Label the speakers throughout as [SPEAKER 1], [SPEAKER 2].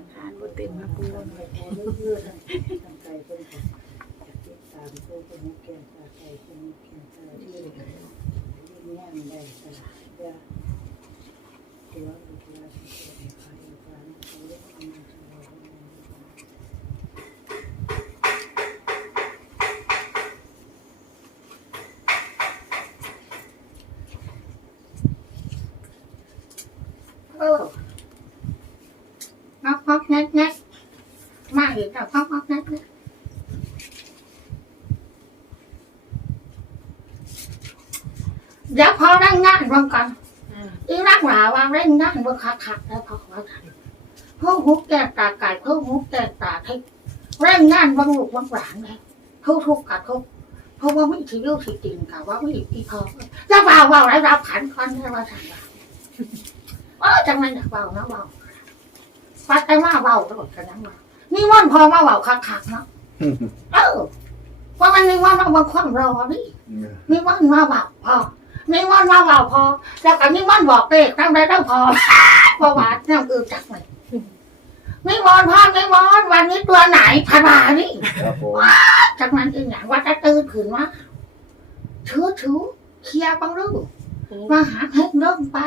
[SPEAKER 1] อนหานบ่เต็มมาปู
[SPEAKER 2] เรื่อยๆทำใจเพิ่นก็จะติดตามตัวเป็นมุกแก่ตาใจเป็นมุกแก่ตาที่เรียนงานได้ตลาดยาตัวอุตราที่เป็นขายฟ้าเขาเรียกมันะ
[SPEAKER 3] งักงักงักงักมาอีกแล้วงักงักงักงักเดี๋ยวพอได้งานรวมกันอีรักหลาวางเร่งานบนขาขักแล้วพอว่าทันพิ่งหุบแก้ตาไก่พิ่งหุบแก้ตาให้เร่งงานบางลูกบางหลานเลยทุกทุกกับทุกเพราะว่าไม่ถือลูกถือจริงกับว่าไม่อีพอจะเบาเบาแล้วเราขันคอนให้ว่าทันว่าเออจังมันอยาเบานะเบา ปัดไปมาเบาตลอดกันนั้นว่านี่ว่านพอมาเบาคักคักๆเนาะเออว่ามันนี่ว่านมาบางคนรอนี่นี่ว่านมาเบาพอนี่ว่านมาเบาพอ แล้วก็นี่มันบอกเลขตั้งได้ตั้งพอเพราะว่าแนวอื่นจักเลยนี่วอนพ่อนี่วอนวันนี้ตัวไหนพารานี่
[SPEAKER 4] ครับผม
[SPEAKER 3] จากนั้นอีกอย่างว่าจะตื่นขึ้นว่าถือถือเคลียร์บังรูมาหาเฮ็ดเริ่มไป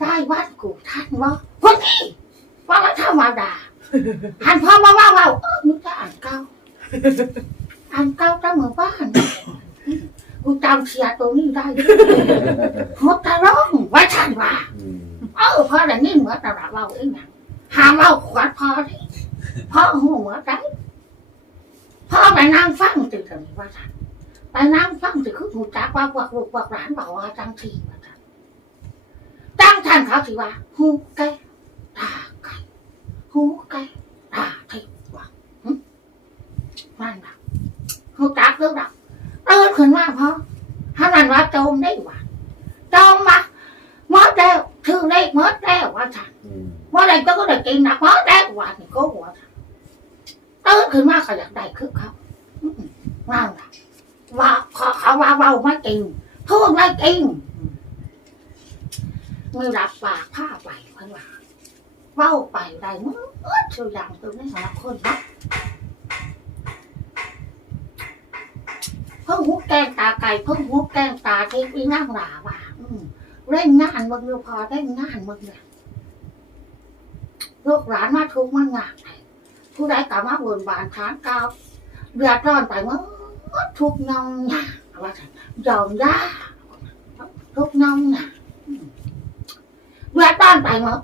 [SPEAKER 3] ได้วัดกูท่านว่าคนนี้ ว่าว่าธรรมดาหันพ่อมาว่าว่าเออมึงจะอ่านเก้าอ่านเก้าตั้งเหมือนบ้านกูจำเชียตัวนี้ได้หัวตาร้องว่าฉันว่าเออพ่อแต่นี่เหมือนตลาดเราเองนะหาเราขวดพ่อดิพ่อหูเหมือนได้พ่อไปนั่งฟังติดกันว่าท่านไปนั่งฟังติคือหูจักว่าพวกลูกพวกหลานบอกว่าจังทีว่าท่านจังท่านเขาสิว่าหูแกตา หูแก่ตาทิพย์ว่าหึนั่นนะหูจักหรือเปล่าเออขึ้นมาพ่อถ้ามันว่าโจมได้ว่าโจมมาหมดแล้วถือเลขหมดแล้วว่าฉัน
[SPEAKER 4] อืม
[SPEAKER 3] ว่าอะไรก็ก็ได้กินนะหมดแล้วว่านี่ก็ว่าฉันตื่นขึ้นมาก็อยากได้คือเขาอืมว่าไงว่าขอเขาว่าเบาไม่จริงพูดไม่จริงไม่รับปากผ้าไปเพื่อนว่า เบ้าไปได้เมื่อเชียวอย่างตัวนี้สองคนนะเพิ่งหุบแกงตาไก่เพิ่งหุบแกงตาที่พี่นั่งหลาว่าอืมเร่งงานมึงอยู่พอเร่งงานมึงเนี่ยลูกหลานมาทุกข์มางานผู้ใดกลับมาบนบานทานกาวเดือดร้อนไปมื่อทุกข์เงาหยาว่าฉันยอมยาทุกข์เงาหยาเดือดร้อนไปมื่อ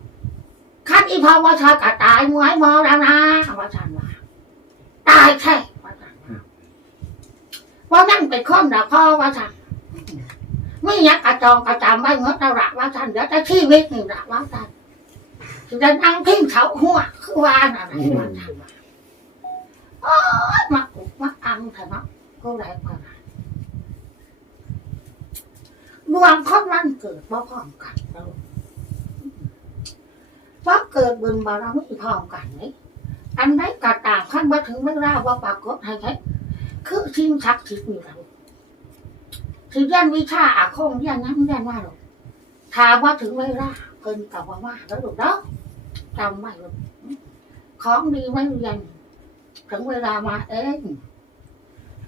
[SPEAKER 3] คันอีพอว่าชายกะตายมวยมอแล้วนะว่าฉันว่าตายแค่ว่าฉันว่าว่านั่งไปค้อมดอกพ่อว่าฉันไม่อยักกระจองกระจำไว้เมื่อเราละว่าท่านเดี๋ยวจะชีวิตนี่ละว่าท่านจะได้นั่งทิ้งเขาหัวคือว่าอะไรว่าท่านว่าโอ้ยมาอุกมาอังเถอะเนาะก็ไรก็ไรดวงคนมันเกิดบ่พร้อมกันเรา ว่าเกิดบนบารมีพร้อมกันนี่อันไหนกระต่างขั้นมาถึงไม่ราว่าปรากฏให้ใช่คือทิ้งชักทิพย์นี่แหละถึงเรียนวิชาอาคมเรียนนั้นเรียนว่าหรอกถามว่าถึงเวลาเพิ่นกับว่าวมาแล้วลูกเนาะจำไว้ลูกของดีไม่เรียนถึงเวลามาเอง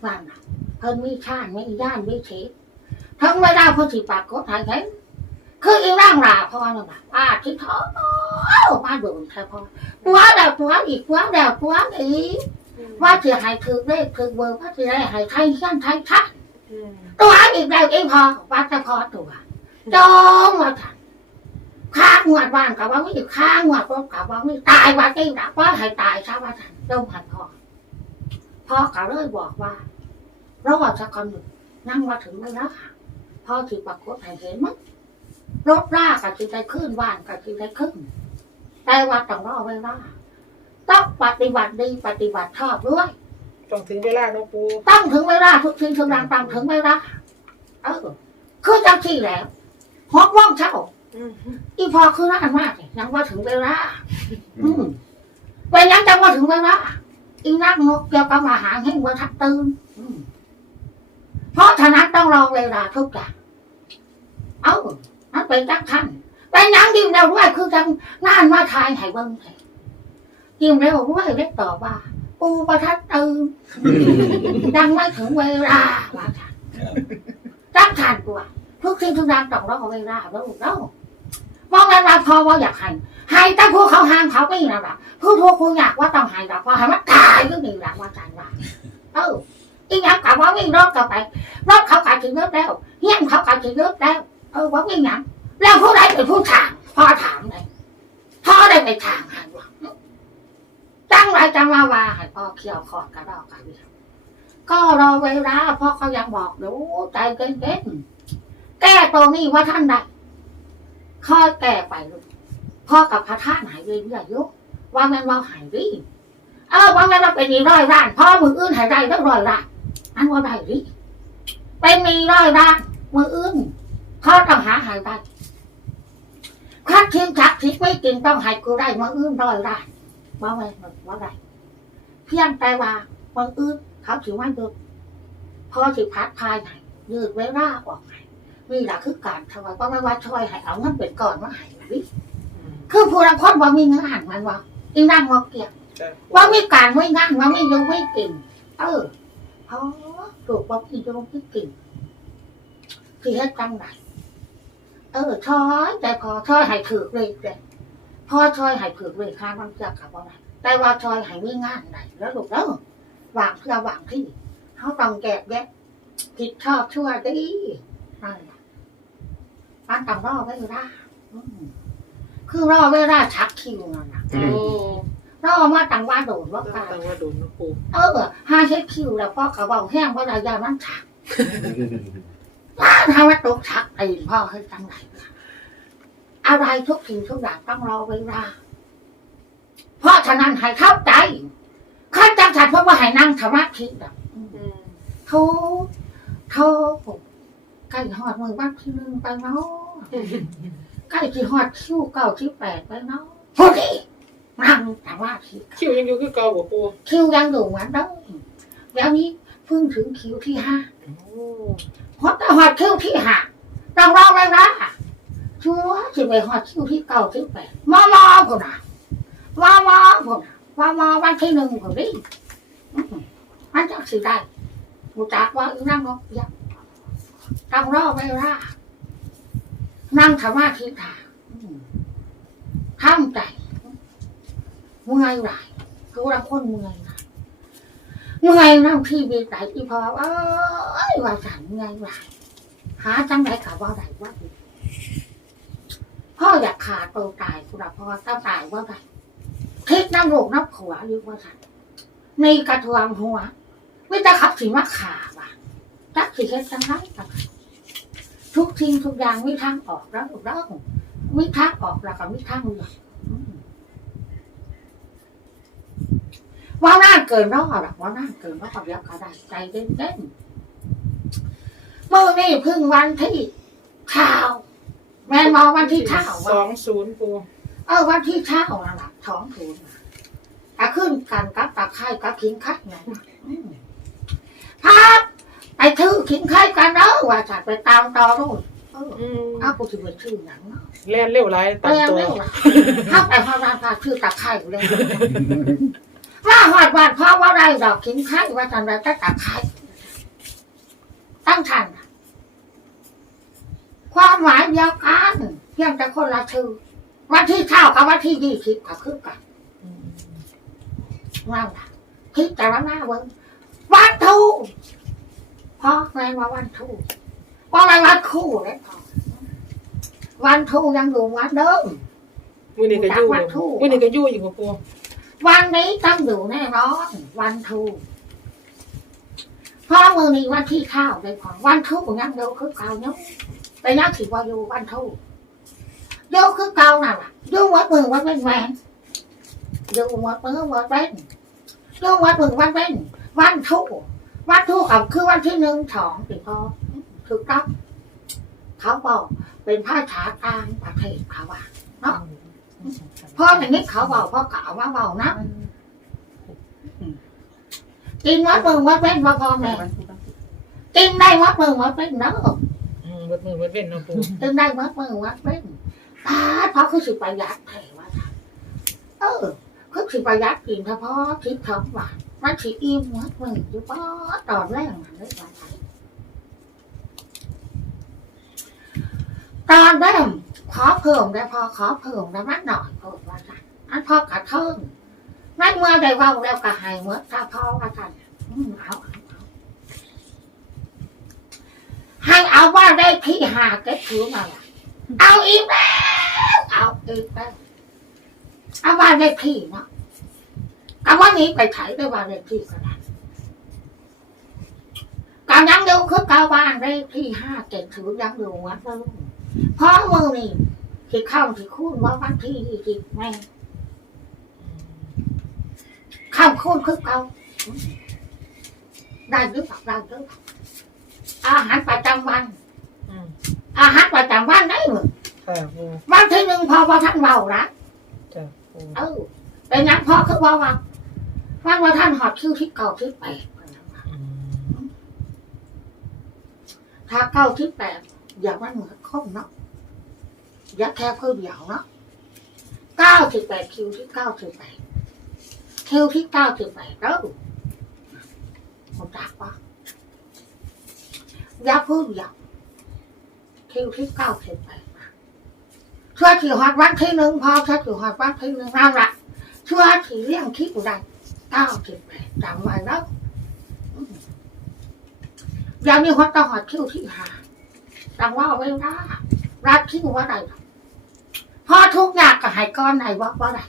[SPEAKER 3] ว่าน่ะเพิ่นมีชาติมีย่านมีเทศถึงเวลาเพิ่นสิปรากฏให้เห็น คืออีร่างลาพ่อนั่นน่ะว่าที่ท้อมาโดนแค่พ่อตัวแล้วตัวอีกตัวแล้วตัวอีกว่าสิให้ถือเลขถือเบอร์ว่าสิได้ให้ไทยชั้นไทยชัดตัวอีกแล้วเองพอวัดเฉพาะตัวจองว่าฉันข้างวดบ้านกับว่าไม่ข้างวดรถกับว่าไม่ตายว่าจริงนะว่าให้ตายซะว่าฉันต้องหันพ่อพ่อก็เลยบอกว่าเราว่าสักคนหนึ่งนั่งมาถึงไม่แล้วพ่อที่ปรากฏให้เห็นมั้ง รถลากกับที่ได้ขึ้นบ้านกับที่ได้ขึ้นแต่ว่าต้องรอเวลาต้องปฏิบัติดีปฏิบัติชอบด้วย
[SPEAKER 1] ต้องถึงเวลาเนาะปู
[SPEAKER 3] ต้องถึงเวลาทุกสิ่งทุกอย่างต้องถึงเวลาเออคือจังที่แล้วหกโมงเช้า
[SPEAKER 1] อืม
[SPEAKER 3] อีพอคือร้านมากเลยยังว่าถึงเวลาอืมเป็นยังจะว่าถึงเวลาอีนักนกเกี่ยวกับอาหารให้วัวทักตื่นอืมเพราะฉะนั้นต้องรอเวลาทุกอย่างเอ้า นั่นเป็นจักทันเป็นยังดีแล้วด้วยคือจังงานมาทายให้เบิ้งให้กินแล้วรู้ให้ได้ตอบว่า ปูประทัดตื่นยังไม่ถึงเวลาว่าค่ะตั้งทานตัวทุกสิ่งทุกอย่างต้องรอเวลาแล้วลูกเนาะมองนั้นว่าพอว่าอยากให้ให้แต่พวกเขาห้ามเขาไม่นะแบบผู้ทุกผู้อยากว่าต้องให้แบบว่าให้มันตายก็ดีละว่าจันว่าเอออีหยังกับว่าวิ่งรถกับไปรถเขาขายถึงรถแล้วเฮี้ยนเขาขายถึงรถแล้ว เออว่าวิ่งหยังแล้วผู้ใดเป็นผู้ถามพ่อถามเลยพ่อได้ไปถามให้ว่าจังไรจังว่าว่าให้พ่อเคี่ยวคอดกระดอกกระเดียวก็รอเวลาพ่อเขายังบอกดูใจเย็นๆแก้ตัวนี้ว่าท่านใดค่อยแก้ไปลูกพ่อกับพระท่านหายเรื่อยๆอยุว่าแม่นว่าหายดีเออว่าแม่นว่าเป็นมีร้อยร้านพ่อมืออื่นหายได้ต้งร้อยร้านอันว่าได้ดิเป็นมีร้อยร้านมืออื่น พ่อต้องหาหายได้คัดทิ้งชักทิ้งไม่กินต้องหายกูได้มืออื่นร้อยร้านว่าแม่นว่าได้เพียงแต่ว่ามืออื่นเขาถือว่าหยุดพ่อสิพัดพายไหนยืดเวลาออกไหนนี่แหละคือการทำว่าไม่ว่าช่วยให้เอาเงินเป็นก่อนมาใหายดิคือผู้รับคนว่ามีงานมันว่าอีนั่งว่าเกี่ยว
[SPEAKER 1] จ้ะ
[SPEAKER 3] ว่ามีการไม่งานว่าไม่ยงไม่กินเออเพราะถูกว่าพี่ยงไม่กินที่ให้จังไหน เออช้อยแต่พอช้อยให้ถือเลยเลยพอช้อยให้ถือเลยค่ามันจะกลับว่าไงแต่ว่าช้อยให้ไม่งานไหนแล้วลูกแล้ววางเพื่อวางที่เขาต้องแกะแยะผิดชอบชั่วดีนั่นแหละมันต้องรอไว้อยู่ได้อืมคือรอเวลาชักคิวนั่นนะ
[SPEAKER 1] โอ้
[SPEAKER 3] รอมาตั้งว่าโดนว่า
[SPEAKER 1] ตั้
[SPEAKER 3] ตาง
[SPEAKER 1] แต่ว่าโดนน้องปู
[SPEAKER 3] เออห้าเช็คคิวแล้วพ่อกระเป๋าแห้งเพราะระยะมันชัก ถ้าว่าตกชักไอ้พ่อให้ตั้งไหนอะไรทุกสิ่งทุกอย่างต้องรอเวลา เพราะฉะนั้นให้เข้าใจข้าจังสัตว์เพราะว่าให้นั่งสมาธิแบบ
[SPEAKER 1] อืม
[SPEAKER 3] โทโทผมใกล้หอดมือบ้านที่หนึ่งไปเนาะใกล้ที่หอดคิวเก้าที่แปดไปเนาะพอดีนั่งแต่ว่าคิว
[SPEAKER 1] คิวยังอยู่คือเก่าบ่ปู
[SPEAKER 3] คิวยังอยู่เหมือนเดิมแล้วนี้เพิ่งถึงคิวที่ห้า
[SPEAKER 1] โอ้
[SPEAKER 3] เพราะแต่หอดคิวที่ห้าต้องรอเลยนะชัวสิไปหอดคิวที่เก้าที่แปดมอมอคนน่ะมอมอคนน่ะมอมอวันที่หนึ่งคนนี้อื้อหือมันจะสิได้กูจักว่าอีนั่งนกยักษ์ต้องรอเวลานั่งสมาธิถ่าทำใจเมื่อยไหลคือเราคนเมื่อยไหล เมื่อยนั่งที่มีใจอีพอเอ้ยว่าสั่นเมื่อยไหาจังไรกับว่าไรว่าดีพ่ออยากขาดตัวตายกูรับพ่อต้องตายว่าไรคิดนั่งโลกนับขวาหรือว่าสั่นมีกระทวงหัวไม่ได้ขับสีมาขาว่ะจักสีเฮ็ดจังไรกันทุกทิ้งทุกอย่างมีทางออกแล้วแล้วมีทางออกแล้วก็มีทางเลือกอืม ว่าน่าเกินรอดหรอกว่าน่าเกินรอดแล้วก็ได้ใจเต้นเต้นๆเมื่อนี่เพึ่งวันที่เช้าแม่นมอวันที่เช้า
[SPEAKER 1] ส
[SPEAKER 3] วะ
[SPEAKER 1] องศูนย์ปู
[SPEAKER 3] เออวันที่เช้านั่นแหละท้องถูนตะขึ้นกันกับตะไคร้กับขิงคัดไงอืมพับไปถือขิงไข่กันเนอะว่าจะไปตามต่อนู่นเออ
[SPEAKER 1] อืม
[SPEAKER 3] อ้าวกูจะไปชื่อหนังเนาะ
[SPEAKER 1] แล่นเร็วหลายตาม
[SPEAKER 3] เร็ว
[SPEAKER 1] ตัว
[SPEAKER 3] เร็วล่ะถ้าไปพระราชาชื่อตะไคร้เลย ว่าหอดบาดพ่อว่าได้ดอกขิงไข่ว่าทำไรก็ตะไคร้ตั้งทันน่ะความหมายเดียวกันเพียงแต่คนละชื่อวันที่เช้ากับวันที่ยี่สิบก็คือกัน
[SPEAKER 1] อืม
[SPEAKER 3] นั่นล่ะคิดแต่ละหน้าเบิ้งวันทูเพราะแม่นว่าวันทูว่าอะไรวันคู่เลยพอวันทูยังอยู่วันเดิม
[SPEAKER 1] มื้อนี้ก็อยู่
[SPEAKER 3] จากวัดทู่
[SPEAKER 1] มื้อนี้ก็อยู่อีกบ่ปู
[SPEAKER 3] วันนี้ต้องอยู่แน่นอนวันทูพราะมือนี้วันที่ข้าวเลยพอวันทูยังเดียวคือเก่าเนาะแต่ยังถือว่าอยู่วันทูเดียวคือเก่าน่ะอยู่วัดมือวัดเป็นแหวนอยู่วัดมือวัดเป็นอยู่วัดมือวัดเป็นวันทูวันทูกับคือวันที่หนึ่งสองถึงพอถูกต้องเขาบอกเป็นภาษาตางประเทศเขาว่าเนาะ พ่ออย่างนี้เขาบอกพ่อกล่าวว่าเบานะกินวัดมึงวัดเป็นว่าพ่อแม่กินได้วัดมึงวัดเป็นเนาะ
[SPEAKER 1] อืมวัดมือวัดเว้นเนาะปู
[SPEAKER 3] กินได้วัดมึงวัดเป็นตาดเพราะคือสิประหยัดแถวว่าท่านเออคือสิประหยัดกินเฉพาะทิพย์สองบาทมันสิอิ่มหมดมืออยู่ป้อตอนแรกมันเลยว่าไงตอนแรก ขอเพิ่มได้พอขอเพิ่มแล้มันหน่อยก็ว่าจันอันพอกระเทิงนั่นเมื่อได้ว่าแล้วก็ให้เมื่อถ้าพอว่าจันอืมเอาเอาเอาให้เอาว่าได้ที่หาเก็บถือมาละเอาอีกแล้วเอาอีกแล้วเอาว่าเลขที่เนาะก็ว่านี้ไปไถได้ว่าเลขที่ก็ได้การยังดูคือการว่างเลขที่ห้าเจ็ดถือยังดูวัดแล้ว เพราะมือนี่ที่เข้าที่คูณว่าวันที่จริงแม่เข้าคูณคือเก่าได้หรือเปล่าได้หรือเปล่าอาหารประจำวัน
[SPEAKER 1] อา
[SPEAKER 3] หารประจำวันได้หมือน
[SPEAKER 1] ค่ะปู
[SPEAKER 3] วันที่หนึ่งพอพอท่านเบานะเออเป็นยังพอคือว่าว่าว่าว่าท่านหอดคิ้วที่เก่าที่แปดถ้าเก้าที่แปด อย่ามันเหมือนข้มเนาะอย่าแค่เพิ่มเดียวเนาะเก้าสิบแปดคิวที่เก้าสิบแปดคิวที่เก้าสิบแปดแล้วผมจักว่าอย่าเพิ่มเดียวคิวที่เก้าสิบแปดชื่อถือหอดวันที่หนึ่งพอชื่อถือหอดวันที่หนึ่งนั่นแหละชื่อถือเรื่องคิดได้เก้าสิบแปดจำไว้แล้วยังมีคนต้อหอดคิวที่หา ตังว่าเอาไว้ว่ารัดคิ้วว่าไรพอทุกอย่างก็หายก้อนไหนว่าว่าไร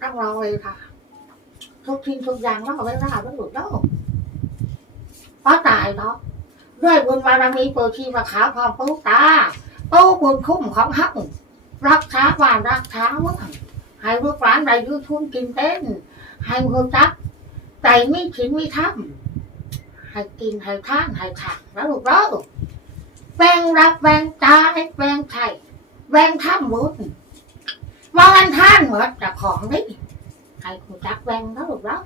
[SPEAKER 3] ต้องรอเวลาทุกทิ้งทุกอย่างต้องเอาไว้ว่าไม่หลุดแล้วพราะตายเนาะด้วยบุญบารมีเปิดชีพขาวพร้อมปุ๊ตาปุ๊บุญคุ้มของฮักรักช้าว่ารักช้าว่าให้ลูกหลานได้ยืดทุ่มกินเต้น ให้หัวจักใจไม่ถินไม่ทำให้กินให้ทานให้ถักแล้วลูกเรา แบ่งรับแบ่งตายแบ่งไข่แบ่งทำบุญว่ามันท่านเหมือนจะของนี่ให้คุณจักแบ่งแล้วลูกเรา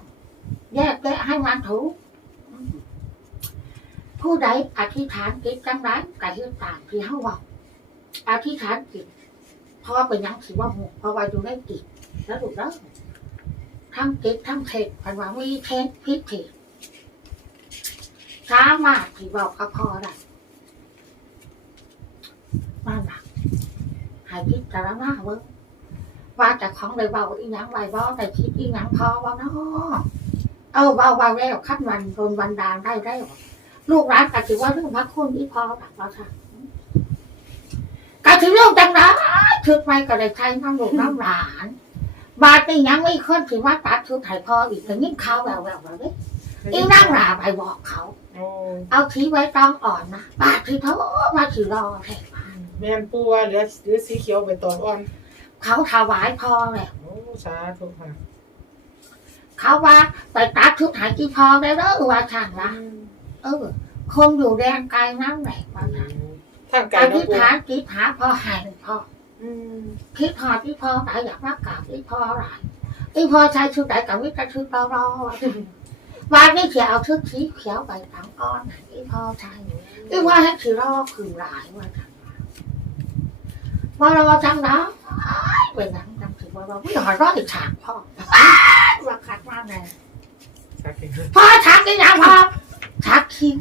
[SPEAKER 3] แยกแยะให้มันถูกผู้ใดอธิษฐานจิตจังไรกะเฮ็ดตามที่เฮาว่าอธิษฐานจิตเพราะว่าเป็นยังสิว่าหูเพราะว่าอยู่ในจิตแล้วลูกเราทั้งจิตทั้งเทศพันว่ามีเทศพิเศษสามารถที่บอกกับพ่อได้ว่าหนัก ให้พิจารณาเว้ยว่าจะของได้เบาอีหยังไรบ่แต่คิดอีหยังพอว่าเนาะเออเบาเบาแล้วขั้นวันโดนวันดานได้ได้วลูกร้านกะถือว่าเรื่องพระคุณที่พอหนักแล้วค่ะกะถือเรื่องจังนะชุดไม่ก็ได้ใช้น้ำลูกน้ำหลาน บาดนี่ยังไม่คนถือว่าตัดชุดไถ่พออีกแต่ยิ่งเขาแววแววๆเลยอีนั่งหลาไปบอกเขา
[SPEAKER 1] โอ้
[SPEAKER 3] เอาทีไว้ต้องอ่อนนะบาดที่เขามาถือรอแทน
[SPEAKER 1] แม่นปูว่าเหลือเหลือสีเขียวไปตองอ่อน
[SPEAKER 3] เขาถวายพอเลย
[SPEAKER 1] โอ้สาธุค่ะ
[SPEAKER 3] เขาว่าไปตัดชุดหายจีพอได้แล้วว่าฉันละเออคงอยู่แดนไกลนั่นแหละว่าฉัน
[SPEAKER 1] ทางไกล
[SPEAKER 3] อ
[SPEAKER 1] เนาะ
[SPEAKER 3] ธิษ
[SPEAKER 1] ปู
[SPEAKER 3] ฐานจิตหาพอหายพอ
[SPEAKER 1] อืม
[SPEAKER 3] คิดพอที่พอหลายอยากรักกราบที่พอหลายที่พอใช้ชุดไหนกับวิจารชุดรอรอวันนี้เขียวเอาชุดสีเขียวไปทั้งก้อนที่พอใช้ที่ว่าให้ถือรอคือหลายว่าฉัน ว่ารอจังนะเป็นหนังจำถือว่าเราไม่หอยรออีกฉากพ่อว่าคัดมากเลย
[SPEAKER 1] สาธุ
[SPEAKER 3] พ่อชักนี่นะพ่อชักคิ้ว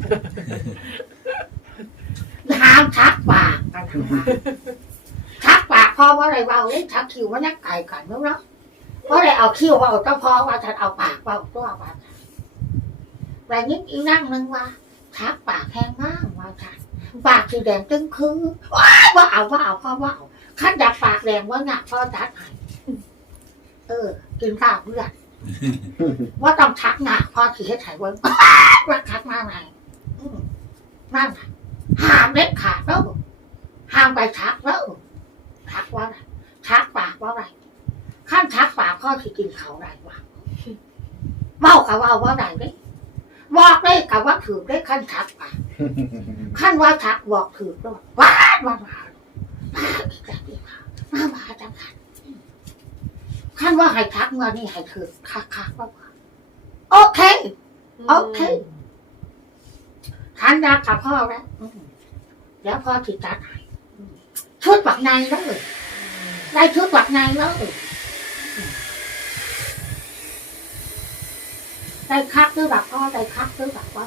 [SPEAKER 3] ห้ามชักปากกันทำไมชักปากพ่อว่าอะไรเบาเลยชักคิ้วมันยักไก่กันนู้นเนาะเพราะอะไรเอาคิ้วว่าเอาเจ้าพ่อว่าฉันเอาปากว่าตัวว่าแต่ยิ่งอีนั่งนึงว่าชักปากแห้งมากว่าฉันปากสีแดงตึงคือว้ายว่าเอาว่าเอาพ่อว่าเอา ขั้นอยากปากแดงว่าหนักพ่อจัดให้เออ กินข้าวเพื่อนว่าต้องชักหนักพอขี่ให้ถ่ายเวิ้งว่าชักมากไงอืมนั่นห้ามเด็ดขาดแล้วห้ามไปชักแล้วชักว่าไรชักปากว่าไรขั้นชักปากพ่อที่กินเขาได้ว่าเมากับว่าว่าไหนเด้บอกได้กับว่าถือได้ขั้นชักปากขั้นว่าชักบอกถือด้วยว้าว่า มาว้าดอีกแล้วอีกแล้วมามาจังหันขั้นว่าให้ชักเมื่อนี่ให้ถือคักคักๆว่าว่าโอเค โอเคทานยากับพ่อแล้วอืมเดี๋ยวพ่อติดจัดให้อืมชุดบักในเลยได้ชุดบักในเลยอืมได้คักหรือแบบพ่อได้คักหรือแบบว่า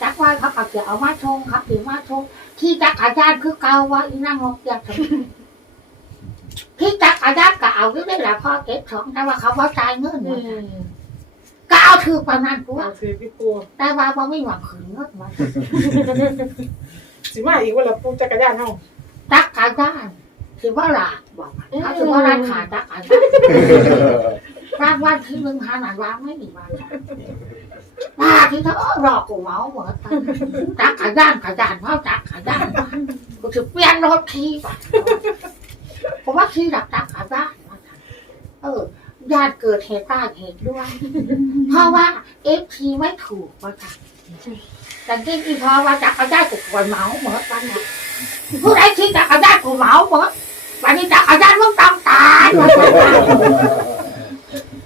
[SPEAKER 3] จักว่าเขาเอาเสียเอามาชงครับหรือมาชง ที่จักรยานคือเกาว่าอีนั่งงกอยากทำที่จักรยานก็เอาอยู่ได้แหละพ่อเก็บของแต่ว่าเขาว่าจ่ายเงิน
[SPEAKER 1] อื
[SPEAKER 3] มามก็เอาถือประมาณกู
[SPEAKER 1] เอาคือพี่ปู
[SPEAKER 3] แต่ว่าบ่ไม่หวังขืนเงินมา
[SPEAKER 1] สิมาอีกเวลาปูจักรยานเฮา
[SPEAKER 3] จักรยานคือว่าหลาบอกว่าถ้าถือว่าร้านขายจักรยานรางวัลที่หนึ่งหาหนานวางไม่มีมา ป้าที่เขารอกกูเมาหมือนกันจักรยานขยานเพราะจักรยานมากูจะเปลี่ยนรถทีป่ะเพราะว่าที่ดักจักรยานมาเออญาติเกิดเหตุใต้เหตุด้วย เพราะว่าเอฟทีไม่ถูกว่าค่ะแต่ที่อีพอว่าจักรยานกูกวนเมาหมือนกันนะผู้ใดที่จักรยานกูเมาหมือนวันนี้จักรยานมึงต้องตาย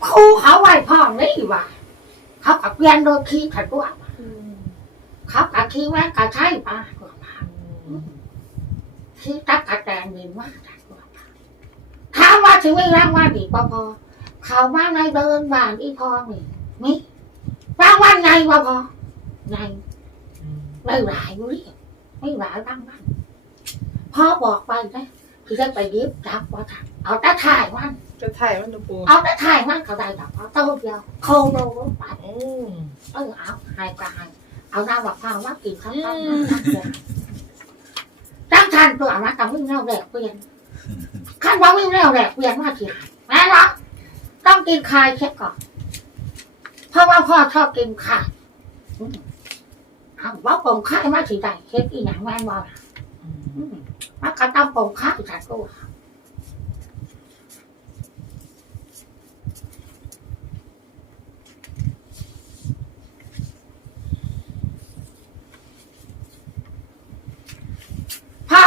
[SPEAKER 3] ครูเขาไหวพ่อนี่ว่า เขากับเปลี่ยนรถทีถัดว่าเขากับขี่แม่งกับใช่ปะที่ตักกะแตนดีมากถัดว่าถามว่าถึงไม่ร่างว่าดีพอพอเขามาในเดินบ้านอีพอนี่นี่รางวัลไงวะพอไงไม่หลายรู้ดิไม่หลายรางวัลพ่อบอกไปนะคือจะไปยิบจับว่าเอาต่ถ่ายมัน
[SPEAKER 1] จะถ่ายมันดูปู
[SPEAKER 3] เอาแต่ถ่ายมันเขาได้ดอกเอาเต้าเดียวโคโลรถไป
[SPEAKER 1] อืม
[SPEAKER 3] เออเอาหายกลางเอาน้ำบักพร้าวมากินข้าวต้ม
[SPEAKER 1] อืม
[SPEAKER 3] น้ำเกลือตั้งทันตัวนะแต่ไม่แนวแดกเปลี่ยนขั้นว่าไม่แนวแดกเปลี่ยนมาทีหลังแม่หรอต้องกินคายเช็คก่อนเพราะว่าพ่อชอบกินข่ายอืมเอาว่าผมข่ายมาสีใดเช็คอีหยังแม่นบ่ล่ะอืมมันก็ต้องผมข่ายฉันก็ว่าพอ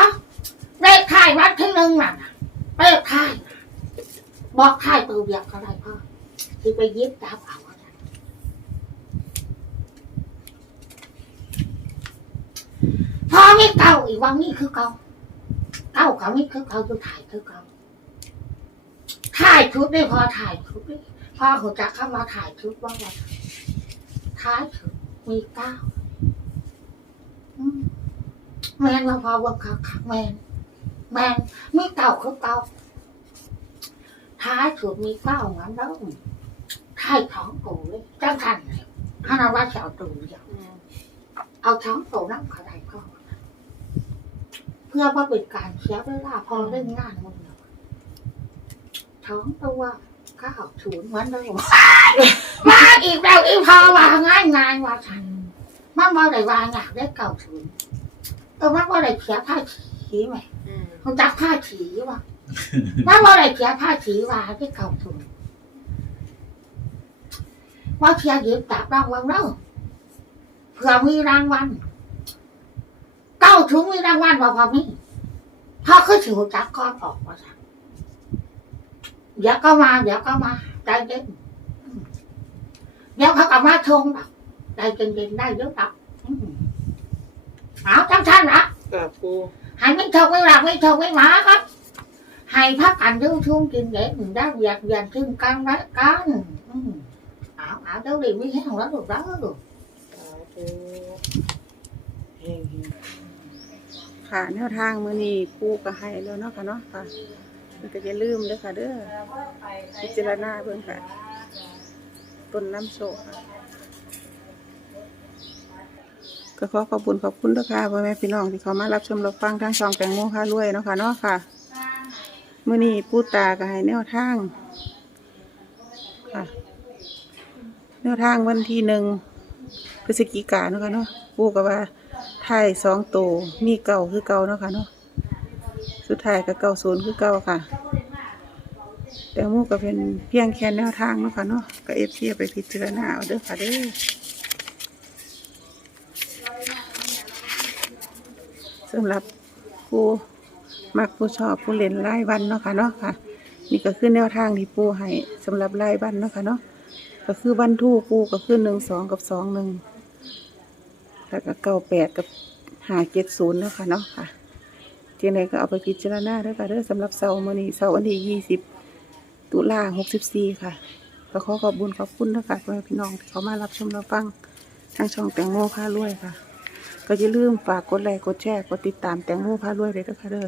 [SPEAKER 3] เลขข่ายวันที่หนึ่งน่ะเลขข่ายน่ะ บอกข่ายตัวเดียวก็ได้พ่อคือไปยิบจับเอาก็ได้พอไม่เก่าอีกวันนี้คือเก่าเก่ากับนี่คือเก่าคือถ่ายคือเก่าถ่ายชุดได้พอถ่ายชุดได้พอหัวจักเข้ามาถ่ายชุดว่าว่าถ่ายชุดมีเก้าอืมแมนมาพอว่าคักคักแมนแมนมีเก่าคือเก่า ถ่ายชุดมีเก้างั้นแล้วถ่ายท้องกูเลยจังทันเลยถ้าเราว่าจะเอาตูเดียวเอาท้องโตนั่งเขาได้ก็เพื่อว่าเป็นการเสียเวลาพอเล่นงานมึงแล้วท้องตัวข้าวถูนเหมือนเดิมมาอีกแล้วอีพอว่าง่ายง่ายว่าฉันมันบ่ได้ว่าอยากได้เก่าถูนเออมันบ่ได้เสียผ้าฉีไหม
[SPEAKER 1] อืม
[SPEAKER 3] มันจักผ้าฉีวะ มันบ่ได้เสียผ้าฉีว่าที่เก่าถูนว่าเสียหยิบจับรางวัลเนาะเผื่อมีรางวัลเก้าถุงมีรางวัลบ่พอมีพอคือถือจักก้อนออกมาสั่เดี๋ยวก็มาเดี๋ยวก็มาใจเย็นอืมเดี๋ยวเขากลับมาชงแบบใจเย็นๆได้เยอะครับอืมเอาจังท่านนะ
[SPEAKER 1] กับปู
[SPEAKER 3] ให้ไม่ชงไม่หลับไม่ชงไม่หมาครับ ให้พักกันดื้อชุ่มกินเด็กได้เบียดเบียนซึ่งกันและกันอืมเอาเอาเดี๋ยวดีไม่แห้งแล้วถูกแล้ว
[SPEAKER 1] สา
[SPEAKER 4] ค่ะแนวทางมื้อนี้ปูก็ให้แล้วเนาะค่ะเนาะค่ะมันก็อย่าลืมเด้อค่ะเด้อพิจารณาเบิ่งค่ะต้นน้ำโชคค่ะก็ขอขอบคุณขอบคุณเด้อค่ะพ่อแม่พี่น้องที่เขามารับชมรับฟังทางช่องแตงโมค่ะรวยเนาะค่ะเนาะค่ะ มื้อนี้ปูตาก็ให้แนวทางค่ะ แนวทางวันที่หนึ่งพฤศจิกายนเนาะค่ะเนาะปูก็ว่าไทยสองโตวมีเก่าคือเก่าเนาะค่ะเนาะสุดท้ายก็เก่าศูนย์คือเก่าค่ะ แต่มูก็เป็นเพียงแค่แนวทางเนาะค่ะเนาะก็เอฟซีไปพิจารณาเอาเด้อค่ะเด้อสำหรับผู้ มักผู้ชอบผู้เล่นรายวันเนาะค่ะเนาะค่ะ นี่ก็คือแนวทางที่ปูให้สำหรับรายวันเนาะค่ะเนาะก็คือวันทู่ปูก็คือหนึ่งสองกับสองหนึ่งแล้วก็เก้าแปดกับห้าเจ็ดศูนย์เนาะค่ะเนาะค่ะทีไหนก็เอาไปกิจารณาด้วยค่ะเด้อสำหรับเสาร์มื้นี้เสาร์วันที่ยี่สิบตุลาหกสิบสี่ค่ะก็ขอขอบบุญขอบคุณนะคะพ่อแมพี่น้องที่เขามารับชมรับฟังทางช่องแตงโมพารวยค่ะ ก็อย่าลืมฝากกดไลค์กดแชร์กดติดตามแตงโมพารวยเลยนะคะเด้อ